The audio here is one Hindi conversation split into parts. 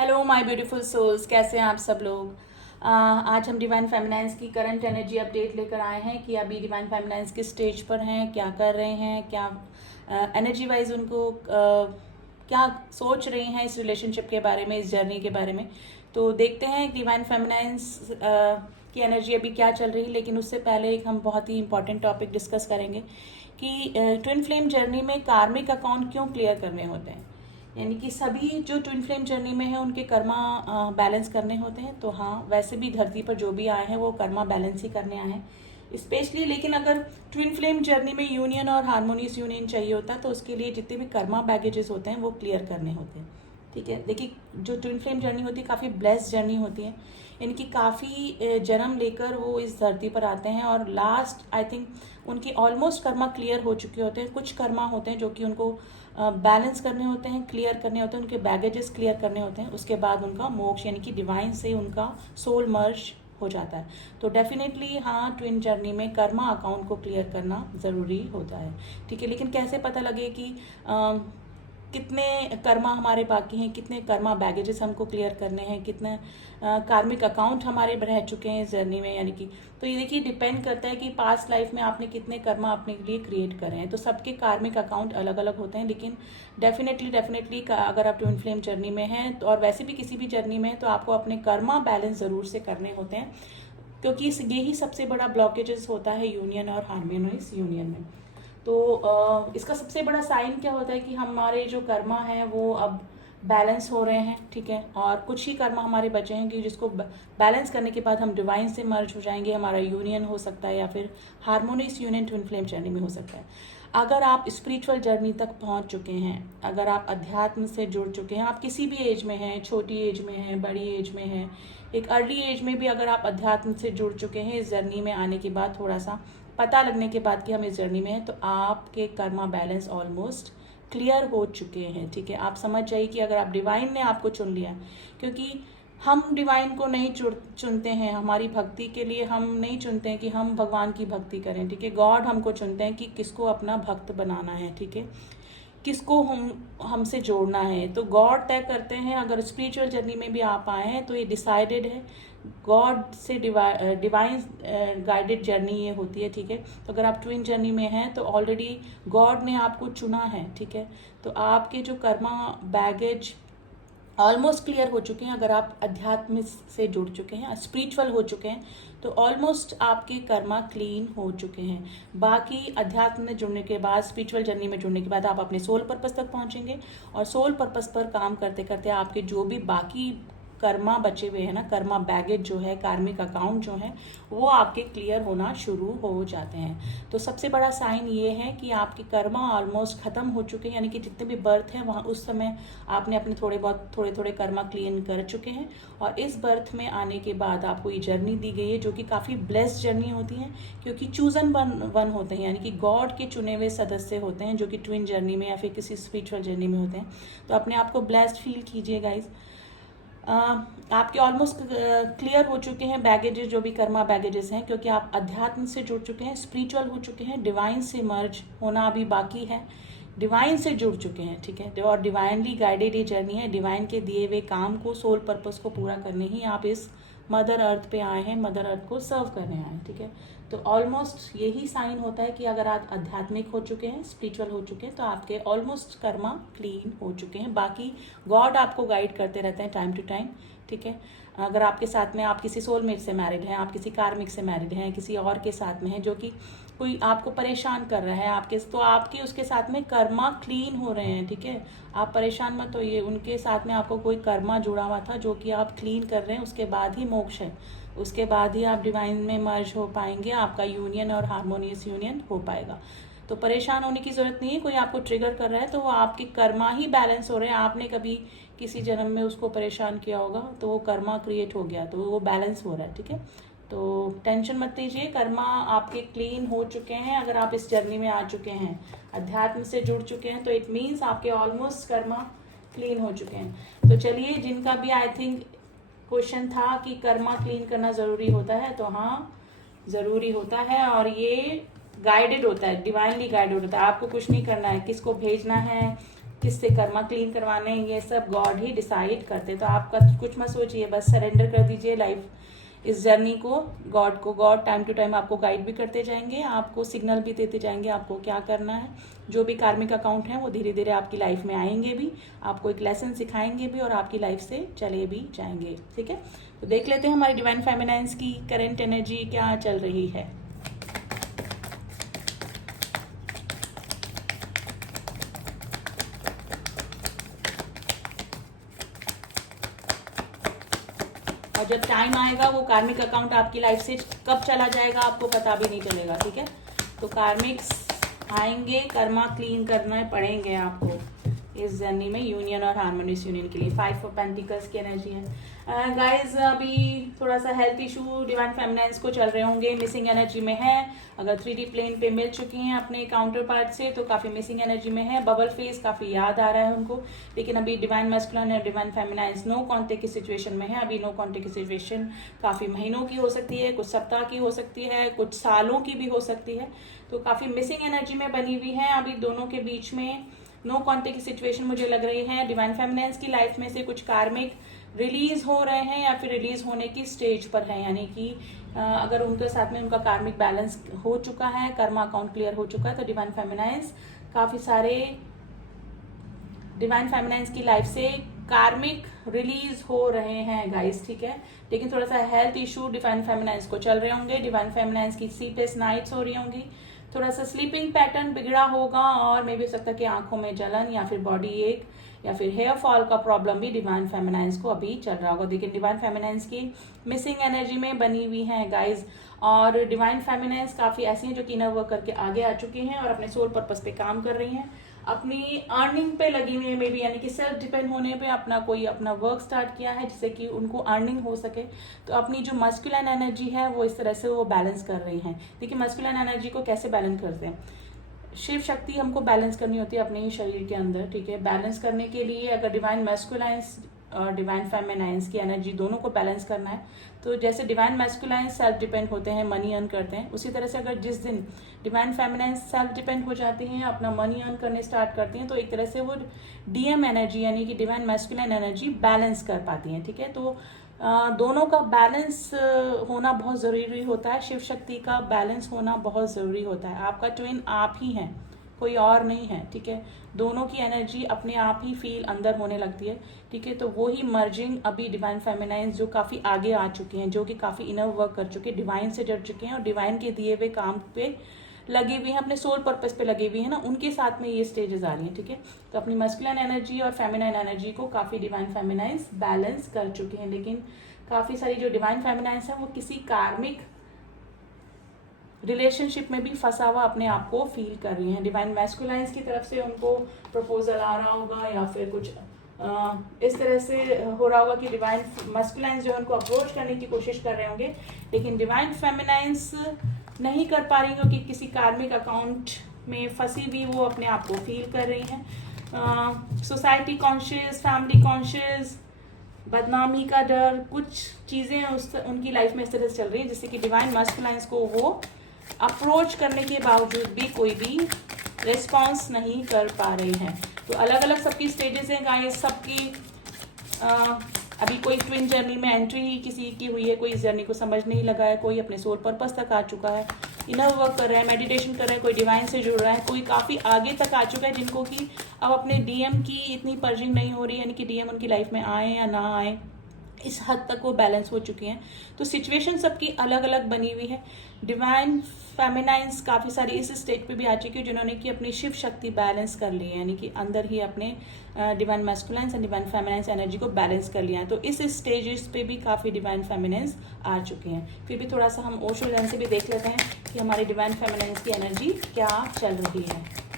हेलो माय ब्यूटीफुल सोल्स, कैसे हैं आप सब लोग। आज हम डिवाइन फेमिनाइंस की करंट एनर्जी अपडेट लेकर आए हैं कि अभी डिवाइन फेमिनाइंस किस स्टेज पर हैं, क्या कर रहे हैं, क्या एनर्जी वाइज उनको क्या सोच रही हैं इस रिलेशनशिप के बारे में, इस जर्नी के बारे में। तो देखते हैं डिवाइन फेमिनाइंस की एनर्जी अभी क्या चल रही है। लेकिन उससे पहले एक हम बहुत ही इंपॉर्टेंट टॉपिक डिस्कस करेंगे कि ट्विन फ्लेम जर्नी में कार्मिक अकाउंट क्यों क्लियर करने होते हैं। यानी कि सभी जो ट्विन फ्लेम जर्नी में है उनके कर्मा बैलेंस करने होते हैं। तो हाँ, वैसे भी धरती पर जो भी आए हैं वो कर्मा बैलेंस ही करने आए हैं स्पेशली। लेकिन अगर ट्विन फ्लेम जर्नी में यूनियन और हारमोनियस यूनियन चाहिए होता है तो उसके लिए जितने भी कर्मा बैगेजेस होते हैं वो क्लियर करने होते हैं। ठीक है, देखिए जो ट्विन फ्लेम जर्नी होती है काफ़ी ब्लेस्ड जर्नी होती है। इनकी काफ़ी जन्म लेकर वो इस धरती पर आते हैं और लास्ट आई थिंक उनकी ऑलमोस्ट कर्मा क्लियर हो चुके होते हैं। कुछ कर्मा होते हैं जो कि उनको बैलेंस करने होते हैं, क्लियर करने होते हैं, उनके बैगेजेस क्लियर करने होते हैं। उसके बाद उनका मोक्ष यानी कि डिवाइन से उनका सोल मर्ज हो जाता है। तो डेफिनेटली हाँ, ट्विन जर्नी में कर्मा अकाउंट को क्लियर करना ज़रूरी होता है। ठीक है, लेकिन कैसे पता लगे कि कितने कर्मा हमारे बाकी हैं, कितने कर्मा बैगेजेस हमको क्लियर करने हैं, कितने कार्मिक अकाउंट हमारे रह चुके हैं इस जर्नी में। यानी कि तो ये देखिए डिपेंड करता है कि पास्ट लाइफ में आपने कितने कर्मा अपने लिए क्रिएट करे हैं। तो सबके कार्मिक अकाउंट अलग अलग होते हैं। लेकिन डेफिनेटली अगर आप ट्विन फ्लेम जर्नी में हैं तो और वैसे भी किसी भी जर्नी में है तो आपको अपने कर्मा बैलेंस ज़रूर से करने होते हैं, क्योंकि यही सबसे बड़ा ब्लॉकेजेस होता है यूनियन और हार्मोनियस यूनियन में। तो इसका सबसे बड़ा साइन क्या होता है कि हमारे जो कर्मा है वो अब बैलेंस हो रहे हैं। ठीक है, और कुछ ही कर्मा हमारे बचे हैं कि जिसको बैलेंस करने के बाद हम डिवाइन से मर्ज हो जाएंगे। हमारा यूनियन हो सकता है या फिर harmonious union twin flame journey में हो सकता है। अगर आप स्पिरिचुअल जर्नी तक पहुंच चुके हैं, अगर आप अध्यात्म से जुड़ चुके हैं, आप किसी भी एज में हैं, छोटी एज में हैं, बड़ी एज में हैं, एक अर्ली एज में भी अगर आप अध्यात्म से जुड़ चुके हैं, इस जर्नी में आने के बाद थोड़ा सा पता लगने के बाद कि हम इस जर्नी में हैं, तो आपके कर्मा बैलेंस ऑलमोस्ट क्लियर हो चुके हैं। ठीक है, आप समझ जाइए कि अगर आप डिवाइन ने आपको चुन लिया, क्योंकि हम डिवाइन को नहीं चुनते हैं, हमारी भक्ति के लिए हम नहीं चुनते हैं कि हम भगवान की भक्ति करें। ठीक है, गॉड हमको चुनते हैं कि किसको अपना भक्त बनाना है। ठीक है, किसको हमसे जोड़ना है, तो गॉड तय करते हैं। अगर स्पिरिचुअल जर्नी में भी आप आए हैं तो ये डिसाइडेड है, गॉड से डिवाइन गाइडेड जर्नी ये होती है। ठीक है, तो अगर आप ट्विन जर्नी में हैं तो ऑलरेडी गॉड ने आपको चुना है। ठीक है, तो आपके जो कर्मा बैगेज ऑलमोस्ट क्लियर हो चुके हैं। अगर आप अध्यात्म से जुड़ चुके हैं, स्पिरिचुअल हो चुके हैं, तो ऑलमोस्ट आपके कर्मा क्लीन हो चुके हैं। बाकी अध्यात्म में जुड़ने के बाद, स्पिरिचुअल जर्नी में जुड़ने के बाद आप अपने सोल पर्पस तक पहुंचेंगे और सोल पर्पस पर काम करते करते आपके जो भी बाकी कर्मा बचे हुए हैं ना, कर्मा बैगेज जो है, कार्मिक अकाउंट जो है, वो आपके क्लियर होना शुरू हो जाते हैं। तो सबसे बड़ा साइन ये है कि आपके कर्मा ऑलमोस्ट खत्म हो चुके हैं। यानी कि जितने भी बर्थ हैं वहाँ उस समय आपने अपने थोड़े थोड़े कर्मा क्लीन कर चुके हैं और इस बर्थ में आने के बाद आपको ये जर्नी दी गई है जो कि काफ़ी ब्लेस्ड जर्नी होती है, क्योंकि चूजन वन होते हैं, यानी कि गॉड के चुने हुए सदस्य होते हैं जो कि ट्विन जर्नी में या फिर किसी स्पिरिचुअल जर्नी में होते हैं। तो अपने आप को ब्लेस्ड फील कीजिए गाइज। आपके ऑलमोस्ट क्लियर हो चुके हैं बैगेजेस, जो भी कर्मा बैगेजेस हैं, क्योंकि आप अध्यात्म से जुड़ चुके हैं, स्पिरिचुअल हो चुके हैं, डिवाइन से मर्ज होना अभी बाकी है, डिवाइन से जुड़ चुके हैं। ठीक है, और डिवाइनली गाइडेड ये जर्नी है। डिवाइन के दिए हुए काम को, सोल पर्पस को पूरा करने ही आप इस मदर अर्थ पे आए हैं, मदर अर्थ को सर्व करने आए हैं। ठीक है, तो ऑलमोस्ट यही साइन होता है कि अगर आप आध्यात्मिक हो चुके हैं, स्पिरिचुअल हो चुके हैं, तो आपके ऑलमोस्ट कर्मा क्लीन हो चुके हैं। बाकी गॉड आपको गाइड करते रहते हैं टाइम टू टाइम। ठीक है, अगर आपके साथ में आप किसी सोलमेट से मैरिड हैं, आप किसी कार्मिक से मैरिड हैं, किसी और के साथ में हैं जो कि कोई आपको परेशान कर रहा है आपके, तो आपके उसके साथ में कर्मा क्लीन हो रहे हैं। ठीक है, आप परेशान मत होइए, उनके साथ में आपको कोई कर्मा जुड़ा हुआ था जो कि आप क्लीन कर रहे हैं, उसके बाद ही मोक्ष है, उसके बाद ही आप डिवाइन में मर्ज हो पाएंगे, आपका यूनियन और हार्मोनियस यूनियन हो पाएगा। तो परेशान होने की ज़रूरत नहीं है। कोई आपको ट्रिगर कर रहा है तो वो आपके कर्मा ही बैलेंस हो रहे हैं। आपने कभी किसी जन्म में उसको परेशान किया होगा तो वो कर्मा क्रिएट हो गया, तो वो बैलेंस हो रहा है। ठीक है, तो टेंशन मत लीजिए, कर्मा आपके क्लीन हो चुके हैं। अगर आप इस जर्नी में आ चुके हैं, अध्यात्म से जुड़ चुके हैं, तो इट मीन्स आपके ऑलमोस्ट कर्मा क्लीन हो चुके हैं। तो चलिए, जिनका भी आई थिंक क्वेश्चन था कि कर्मा क्लीन करना ज़रूरी होता है, तो हाँ ज़रूरी होता है और ये गाइडेड होता है, डिवाइनली गाइडेड होता है। आपको कुछ नहीं करना है, किसको भेजना है, किससे कर्मा क्लीन करवाने हैं, ये सब गॉड ही डिसाइड करते। तो आपका कुछ मत सोचिए, बस सरेंडर कर दीजिए लाइफ इस जर्नी को गॉड को। गॉड टाइम टू टाइम आपको गाइड भी करते जाएंगे, आपको सिग्नल भी देते जाएंगे आपको क्या करना है। जो भी कार्मिक अकाउंट है वो धीरे धीरे आपकी लाइफ में आएंगे भी, आपको एक लेसन सिखाएंगे भी और आपकी लाइफ से चले भी जाएंगे। ठीक है, तो देख लेते हैं हमारी डिवाइन फेमिनाइन्स की करंट एनर्जी क्या चल रही है। और जब टाइम आएगा वो कार्मिक अकाउंट आपकी लाइफ से कब चला जाएगा आपको पता भी नहीं चलेगा। ठीक है, तो कार्मिक्स आएंगे, कर्मा क्लीन करना पड़ेंगे आपको इस जर्नी में, यूनियन और हार्मोनियस यूनियन के लिए। 5 ऑफ पेंटिकल्स की एनर्जी है। गाइज अभी थोड़ा सा हेल्थ इशू डिवाइन फेमिनाइन्स को चल रहे होंगे, मिसिंग एनर्जी में है। अगर 3D प्लेन पे मिल चुकी हैं अपने काउंटर पार्ट से तो काफ़ी मिसिंग एनर्जी में है। बबल फेस काफ़ी याद आ रहा है उनको, लेकिन अभी डिवाइन मैस्कुलिन और डिवाइन फेमिनाइन्स नो कांटेक्ट की सिचुएशन में है। अभी नो कांटेक्ट की सिचुएशन काफ़ी महीनों की हो सकती है, कुछ सप्ताह की हो सकती है, कुछ सालों की भी हो सकती है। तो काफ़ी मिसिंग एनर्जी में बनी हुई है अभी दोनों के बीच में। नो कांटेक्ट की सिचुएशन मुझे लग रही है। डिवाइन फेमिनाइन्स की लाइफ में से कुछ कार्मिक रिलीज हो रहे हैं या फिर रिलीज होने की स्टेज पर है, यानी कि अगर उनके साथ में उनका कार्मिक बैलेंस हो चुका है, कर्मा अकाउंट क्लियर हो चुका है, तो डिवाइन फेमिनाइन्स काफ़ी सारे डिवाइन फेमिनाइन्स की लाइफ से कार्मिक रिलीज हो रहे हैं गाइस। ठीक है, लेकिन थोड़ा सा हेल्थ इशू डिवाइन फेमिनाइन्स को चल रहे होंगे। डिवाइन फेमिनाइन्स की स्लीपलेस नाइट्स हो रही होंगी, थोड़ा सा स्लीपिंग पैटर्न बिगड़ा होगा और मे भी हो सकता है कि आंखों में जलन या फिर बॉडी एक या फिर हेयर फॉल का प्रॉब्लम भी डिवाइन फेमिनाइन्स को अभी चल रहा होगा। लेकिन डिवाइन फेमिनाइन्स की मिसिंग एनर्जी में बनी हुई हैं गाइज। और डिवाइन फेमिनाइन्स काफ़ी ऐसी हैं जो कि इनर वर्क करके आगे आ चुकी हैं और अपने सोल पर्पस पे काम कर रही हैं, अपनी अर्निंग पे लगी हुई है मे बी, यानी कि सेल्फ डिपेंड होने पे अपना कोई अपना वर्क स्टार्ट किया है जिससे कि उनको अर्निंग हो सके। तो अपनी जो मस्कुलिन एनर्जी है वो इस तरह से वो बैलेंस कर रही हैं। देखिए मस्कुलिन एनर्जी को कैसे बैलेंस करते हैं, शिव शक्ति हमको बैलेंस करनी होती है अपने ही शरीर के अंदर। ठीक है, बैलेंस करने के लिए अगर डिवाइन मैस्कुलाइंस और डिवाइन फेमिनाइंस की एनर्जी दोनों को बैलेंस करना है, तो जैसे डिवाइन मैस्कुलाइंस सेल्फ डिपेंड होते हैं, मनी अर्न करते हैं, उसी तरह से अगर जिस दिन डिवाइन फेमिनाइंस सेल्फ डिपेंड हो जाती हैं, अपना मनी अर्न करने स्टार्ट करती हैं, तो एक तरह से वो डीएम एनर्जी यानी कि डिवाइन मैस्कुलाइन एनर्जी बैलेंस कर पाती हैं। ठीक है, तो दोनों का बैलेंस होना बहुत ज़रूरी होता है। शिव शक्ति का बैलेंस होना बहुत ज़रूरी होता है। आपका ट्विन आप ही हैं, कोई और नहीं है। ठीक है, दोनों की एनर्जी अपने आप ही फील अंदर होने लगती है। ठीक है, तो वो ही मर्जिंग अभी डिवाइन फेमिनाइंस जो काफ़ी आगे आ चुकी हैं, जो कि काफ़ी इनर वर्क कर चुके हैं, डिवाइन से जुड़ चुके हैं और डिवाइन के दिए हुए काम पे लगी हुई हैं, अपने सोल पर्पस पे लगी हुई है ना, उनके साथ में ये स्टेजेस आ रही हैं। ठीक है, तो अपनी मस्कुलिन एनर्जी और फेमिनाइन एनर्जी को काफ़ी डिवाइन फेमिनाइंस बैलेंस कर चुके हैं। लेकिन काफ़ी सारी जो डिवाइन फेमिनाइंस हैं वो किसी कार्मिक रिलेशनशिप में भी फंसा हुआ अपने आप को फील कर रही हैं। डिवाइन मैस्कुलाइंस की तरफ से उनको प्रपोजल आ रहा होगा या फिर कुछ इस तरह से हो रहा होगा कि डिवाइन मैस्कुलाइंस जो है उनको अप्रोच करने की कोशिश कर रहे होंगे, लेकिन डिवाइन फेमिनाइंस नहीं कर पा रही क्योंकि किसी कार्मिक अकाउंट में फंसी हुई वो अपने आप को फील कर रही हैं। सोसाइटी कॉन्शियस, फैमिली कॉन्शियस, बदनामी का डर, कुछ चीज़ें उनकी लाइफ में इस तरह से चल रही है जिससे कि डिवाइन मैस्कुलाइंस को वो अप्रोच करने के बावजूद भी कोई भी रिस्पॉन्स नहीं कर पा रही हैं। तो अलग अलग सबकी स्टेजेस हैं गाइस, सबकी अभी कोई ट्विन जर्नी में एंट्री ही किसी की हुई है, कोई इस जर्नी को समझ नहीं लगा है, कोई अपने सोल पर्पस तक आ चुका है, इनर वर्क कर रहा है, मेडिटेशन कर रहा है, कोई डिवाइन से जुड़ रहा है, कोई काफ़ी आगे तक आ चुका है जिनको कि अब अपने डीएम की इतनी पर्जिंग नहीं हो रही है, यानी कि डीएम उनकी लाइफ में आए या ना आए, इस हद तक वो बैलेंस हो चुकी हैं। तो सिचुएशन सबकी अलग अलग बनी हुई है। डिवाइन फेमिनाइंस काफ़ी सारी इस स्टेज पे भी आ चुकी है जिन्होंने कि अपनी शिव शक्ति बैलेंस कर ली है, यानी कि अंदर ही अपने डिवाइन मैस्कुलाइंस एंड डिवाइन फेमिनाइंस एनर्जी को बैलेंस कर लिया है। तो इस स्टेजेस पे भी काफ़ी डिवाइन फेमिनाइंस आ चुके हैं। फिर भी थोड़ा सा हम ओशो लेंस से भी देख लेते हैं कि हमारी डिवाइन फेमिनाइंस की एनर्जी क्या चल रही है।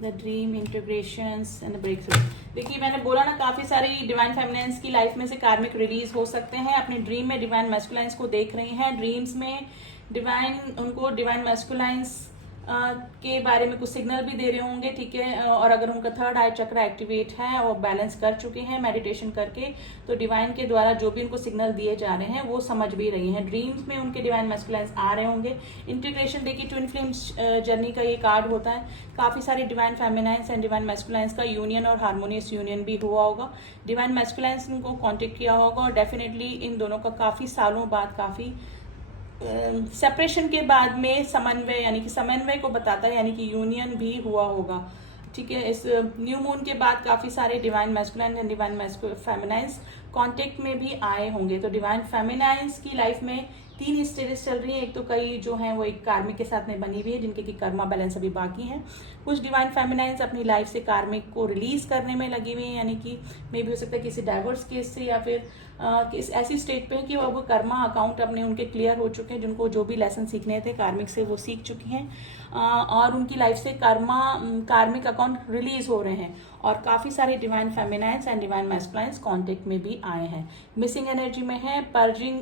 The dream, integrations and the breakthrough. देखिए मैंने बोला ना काफ़ी सारी डिवाइन फेमिनाइंस की लाइफ में से कार्मिक रिलीज हो सकते हैं। अपने ड्रीम में डिवाइन मैस्कुलाइंस को देख रही हैं, ड्रीम्स में डिवाइन उनको डिवाइन मैस्कुलाइंस के बारे में कुछ सिग्नल भी दे रहे होंगे, ठीक है। और अगर उनका थर्ड आई चक्र एक्टिवेट है और बैलेंस कर चुके हैं मेडिटेशन करके, तो डिवाइन के द्वारा जो भी उनको सिग्नल दिए जा रहे हैं वो समझ भी रही हैं। ड्रीम्स में उनके डिवाइन मैस्कुलाइन्स आ रहे होंगे। इंटीग्रेशन देखिए, ट्विन फ्लेम्स जर्नी का ये कार्ड होता है। काफी सारे डिवाइन फेमिनाइन्स एंड डिवाइन मैस्कुलाइन्स का यूनियन और हार्मोनियस यूनियन भी हुआ होगा। डिवाइन मैस्कुलाइन्स को कॉन्टेक्ट किया होगा और डेफिनेटली इन दोनों का काफी सालों बाद, काफी सेपरेशन के बाद में समन्वय, यानी कि समन्वय को बताता है, यानी कि यूनियन भी हुआ होगा, ठीक है। इस न्यू मून के बाद काफी सारे divine masculine and divine feminines contact में भी आए होंगे। तो डिवाइन फेमिनाइन्स की लाइफ में 3 स्टेजेस चल रही है। एक तो कई जो हैं वो एक कार्मिक के साथ में बनी हुई है, जिनके की कर्मा बैलेंस अभी बाकी है। कुछ डिवाइन फेमिनाइन्स अपनी लाइफ से कार्मिक को रिलीज करने में लगी हुई है, यानी कि मे भी हो सकता है किसी डाइवोर्स केस से, या फिर किस ऐसी स्टेट पे है कि वो कर्मा अकाउंट अपने उनके क्लियर हो चुके हैं, जिनको जो भी लेसन सीखने थे कार्मिक से वो सीख चुकी हैं, और उनकी लाइफ से कार्मिक अकाउंट रिलीज हो रहे हैं। और काफी सारे डिवाइन फेमिनाइन्स एंड डिवाइन मैस्कुलाइन्स कांटेक्ट में भी आए हैं। मिसिंग एनर्जी में है, पर्जिंग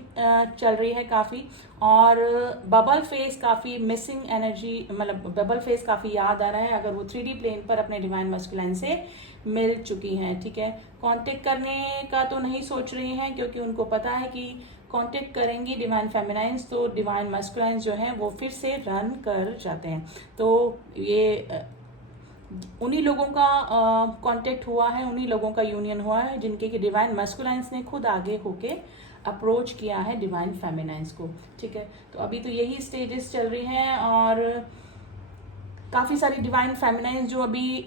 चल रही है काफी, और बबल फेस काफी मिसिंग एनर्जी, मतलब बबल फेस काफी याद आ रहा है अगर वो 3D प्लेन पर अपने डिवाइन मैस्कुलाइन से मिल चुकी हैं, ठीक है। कांटेक्ट करने का तो नहीं सोच रही हैं, क्योंकि उनको पता है कि कांटेक्ट करेंगी डिवाइन फेमिनाइन्स तो डिवाइन मैस्कुलाइन्स जो हैं वो फिर से रन कर जाते हैं। तो ये उन्हीं लोगों का कांटेक्ट हुआ है, उन्हीं लोगों का यूनियन हुआ है, जिनके कि डिवाइन मैस्कुलाइन्स ने खुद आगे होके अप्रोच किया है डिवाइन फेमिनाइन्स को, ठीक है। तो अभी तो यही स्टेजेस चल रही हैं, और काफ़ी सारी डिवाइन फेमिनाइन्स जो अभी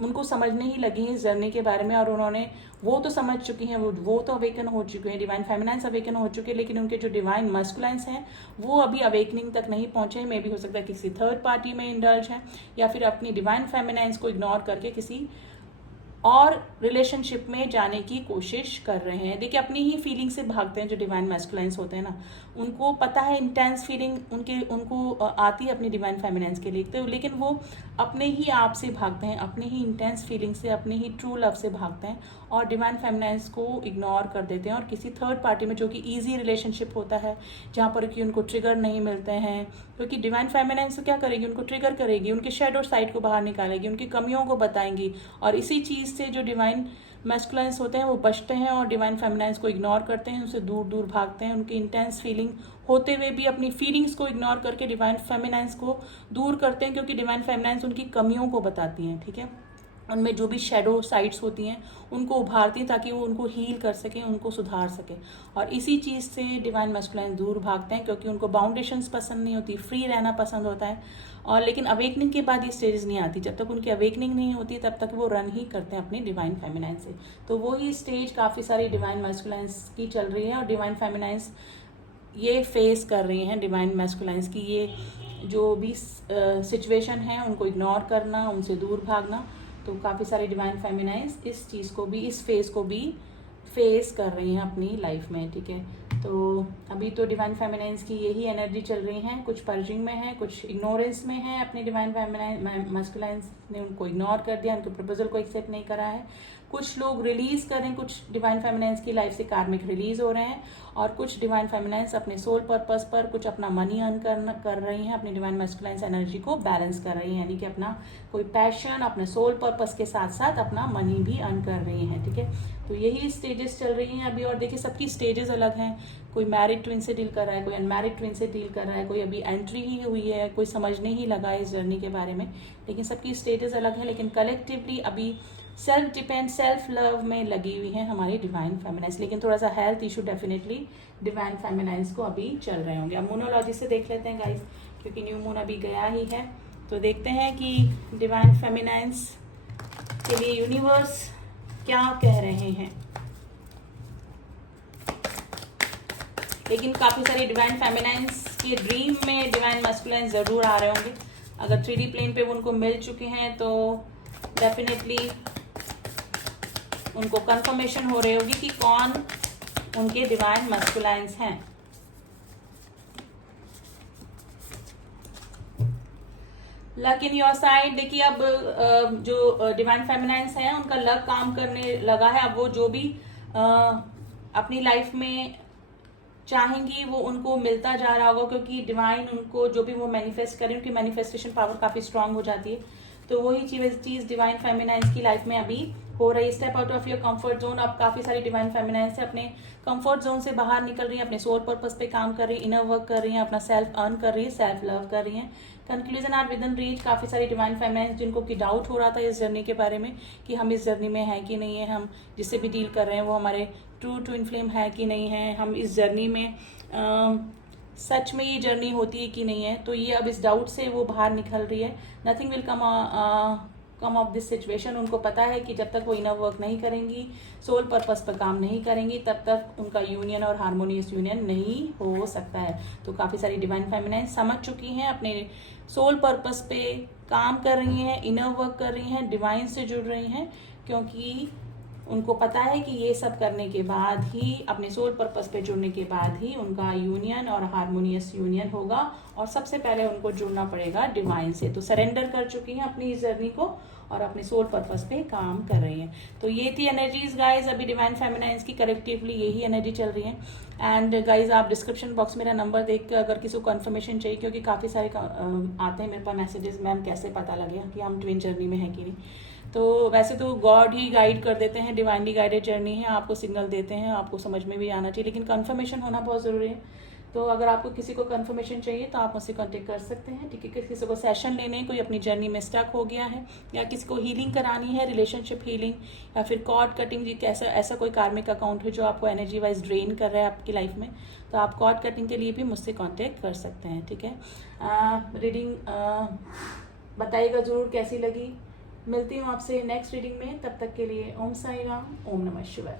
उनको समझने ही लगी हैं इस जर्नी के बारे में, और उन्होंने वो तो समझ चुकी हैं, वो तो अवेकन हो चुके हैं, डिवाइन फेमिनाइन्स अवेकन हो चुके हैं, लेकिन उनके जो डिवाइन मस्कुलाइन्स हैं वो अभी अवेकनिंग तक नहीं पहुंचे हैं। मे भी हो सकता है किसी थर्ड पार्टी में इंडल्ज हैं, या फिर अपनी डिवाइन फेमिनाइन्स को इग्नोर करके किसी और रिलेशनशिप में जाने की कोशिश कर रहे हैं। देखिए, अपनी ही फीलिंग से भागते हैं जो डिवाइन मैस्कुलाइन्स होते हैं ना, उनको पता है इंटेंस फीलिंग उनको आती है अपनी डिवाइन फेमिनाइन्स के लिए, तो लेकिन वो अपने ही आप से भागते हैं, अपनी ही इंटेंस फीलिंग से, अपने ही ट्रू लव से भागते हैं, और डिवाइन फेमिनाइन्स को इग्नोर कर देते हैं, और किसी थर्ड पार्टी में, जो कि ईजी रिलेशनशिप होता है, जहाँ पर कि उनको ट्रिगर नहीं मिलते हैं, क्योंकि डिवाइन फेमिनाइन्स तो क्या करेगी, उनको ट्रिगर करेगी, उनके शैडो साइड को बाहर निकालेगी, उनकी कमियों को बताएंगी, और इसी चीज़ से जो डिवाइन मैस्कुलाइन्स होते हैं वो बचते हैं और डिवाइन फेमिनाइन्स को इग्नोर करते हैं, उनसे दूर दूर भागते हैं। उनकी इंटेंस फीलिंग होते हुए भी अपनी फीलिंग्स को इग्नोर करके डिवाइन फेमिनाइन्स को दूर करते हैं, क्योंकि डिवाइन फेमिनाइन्स उनकी कमियों को बताती हैं, ठीक है। उनमें जो भी शेडो साइड्स होती हैं उनको उभारती हैं, ताकि वो उनको हील कर सकें, उनको सुधार सकें, और इसी चीज़ से डिवाइन मैस्कुलाइन दूर भागते हैं, क्योंकि उनको बाउंडेशंस पसंद नहीं होती, फ्री रहना पसंद होता है। और लेकिन अवेकनिंग के बाद ये स्टेजेस नहीं आती, जब तक उनकी अवेकनिंग नहीं होती तब तक वो रन ही करते हैं अपनी डिवाइन फेमिनाइन से। तो वही स्टेज काफ़ी सारी डिवाइन मैस्कुलाइन्स की चल रही है, और डिवाइन फेमिनाइन्स ये फेस कर रही हैं डिवाइन मैस्कुलाइन्स की ये जो भी सिचुएशन है, उनको इग्नोर करना, उनसे दूर भागना। तो काफ़ी सारे डिवाइन फेमिनाइन्स इस चीज़ को भी, इस फेज को भी फेस कर रही हैं अपनी लाइफ में, ठीक है। तो अभी तो डिवाइन फेमिनाइन्स की यही एनर्जी चल रही हैं, कुछ पर्जिंग में है, कुछ इग्नोरेंस में है। अपने डिवाइन फेमिनाइन मैस्कुलाइन्स ने उनको इग्नोर कर दिया, उनके प्रपोजल को एक्सेप्ट नहीं करा है। कुछ लोग रिलीज कर रहे हैं, कुछ डिवाइन फेमिनाइन्स की लाइफ से कार्मिक रिलीज हो रहे हैं, और कुछ डिवाइन फेमिनाइन्स अपने सोल पर्पस पर कुछ अपना मनी अर्न कर रही हैं, अपनी डिवाइन मैस्कुलाइन्स एनर्जी को बैलेंस कर रही हैं, यानी कि अपना कोई पैशन, अपने सोल पर्पस के साथ साथ अपना मनी भी अर्न कर रही हैं, ठीक है। तो यही स्टेजेस चल रही हैं अभी। और देखिए, सबकी स्टेजेस अलग हैं, कोई मैरिड ट्विन से डील कर रहा है, कोई अनमैरिड ट्विन से डील कर रहा है, कोई अभी एंट्री ही हुई है, कोई समझने ही लगा है इस जर्नी के बारे में, लेकिन सबकी स्टेजेस अलग है। लेकिन कलेक्टिवली अभी सेल्फ डिपेंड, सेल्फ लव में लगी हुई है हमारी डिवाइन फेमिनाइन्स। लेकिन थोड़ा सा हेल्थ इशू डेफिनेटली डिवाइन फेमिनाइन्स को अभी चल रहे होंगे। अब मूनोलॉजी से देख लेते हैं गाइस, क्योंकि न्यू मून अभी गया ही है। तो देखते हैं कि डिवाइन फेमिनाइन्स के लिए यूनिवर्स क्या कह रहे हैं। लेकिन काफ़ी सारी डिवाइन फेमिनाइन्स के ड्रीम में डिवाइन मैस्कुलाइन ज़रूर आ रहे होंगे। अगर 3D प्लेन पे वो उनको मिल चुके हैं तो डेफिनेटली उनको कंफर्मेशन हो रही होगी कि कौन उनके डिवाइन मैस्कुलाइन्स हैं। Luck in your side. देखिए, अब जो डिवाइन फेमिनाइन्स हैं उनका लक काम करने लगा है। अब वो जो भी अपनी लाइफ में चाहेंगी वो उनको मिलता जा रहा होगा, क्योंकि डिवाइन उनको जो भी वो मैनिफेस्ट करें उनकी मैनिफेस्टेशन पावर काफ़ी स्ट्रांग हो जाती है। तो वही चीज़ डिवाइन फेमिनाइंस की लाइफ में अभी हो रही है। Step out of your comfort zone. अब काफ़ी सारी डिवाइन फेमिनाइंस से अपने कंफर्ट जोन से बाहर निकल रही है, अपने सोल पर्पस पे काम कर रही है, इनर वर्क कर रही है, अपना सेल्फ अर्न कर रही है, सेल्फ लव कर रही है। Conclusion are within reach. काफ़ी सारी डिवाइन फेमिनाइंस जिनको कि डाउट हो रहा था इस जर्नी के बारे में कि हम इस जर्नी में हैं कि नहीं है, हम जिससे भी डील कर रहे हैं वो हमारे ट्रू ट्विन फ्लेम है कि नहीं है, हम इस जर्नी में सच में ये जर्नी होती है कि नहीं है। तो ये अब इस डाउट से वो बाहर निकल रही है। Nothing will come of this situation. उनको पता है कि जब तक वो इनर वर्क नहीं करेंगी, सोल पर्पस पर काम नहीं करेंगी, तब तक उनका यूनियन और हार्मोनियस यूनियन नहीं हो सकता है। तो काफ़ी सारी डिवाइन फेमिनाइन समझ चुकी हैं, अपने सोल पर्पस पे काम कर रही हैं, इनर वर्क कर रही हैं, डिवाइन से जुड़ रही हैं, क्योंकि उनको पता है कि ये सब करने के बाद ही, अपने सोल पर्पस पे जुड़ने के बाद ही उनका यूनियन और हार्मोनियस यूनियन होगा, और सबसे पहले उनको जुड़ना पड़ेगा डिवाइन से। तो सरेंडर कर चुकी हैं अपनी इस जर्नी को और अपने सोल पर्पस पे काम कर रही हैं। तो ये थी एनर्जीज गाइज अभी डिवाइन फेमिनाइंस की, कलेक्टिवली यही एनर्जी चल रही है। एंड गाइज आप डिस्क्रिप्शन बॉक्स मेरा नंबर देख के अगर किसी को कंफर्मेशन चाहिए, क्योंकि काफ़ी सारे आते हैं मेरे पास मैसेजेस, मैम कैसे पता लगेगा कि हम ट्विन जर्नी में हैं कि नहीं। तो वैसे तो गॉड ही गाइड कर देते हैं, डिवाइनली गाइडेड जर्नी है, आपको सिग्नल देते हैं, आपको समझ में भी आना चाहिए, लेकिन कंफर्मेशन होना बहुत ज़रूरी है। तो अगर आपको किसी को कंफर्मेशन चाहिए तो आप मुझसे कांटेक्ट कर सकते हैं, ठीक है। किसी को सेशन लेने, कोई अपनी जर्नी में स्टक हो गया है, या किसी को हीलिंग करानी है, रिलेशनशिप हीलिंग, या फिर कॉर्ड कटिंग, जी कैसा ऐसा कोई कार्मिक अकाउंट है जो आपको एनर्जी वाइज ड्रेन कर रहा है आपकी लाइफ में, तो आप कॉर्ड कटिंग के लिए भी मुझसे कॉन्टेक्ट कर सकते हैं, ठीक है। रीडिंग बताइएगा ज़रूर कैसी लगी। मिलती हूँ आपसे नेक्स्ट रीडिंग में, तब तक के लिए ओम साई राम, ओम नमः शिवाय।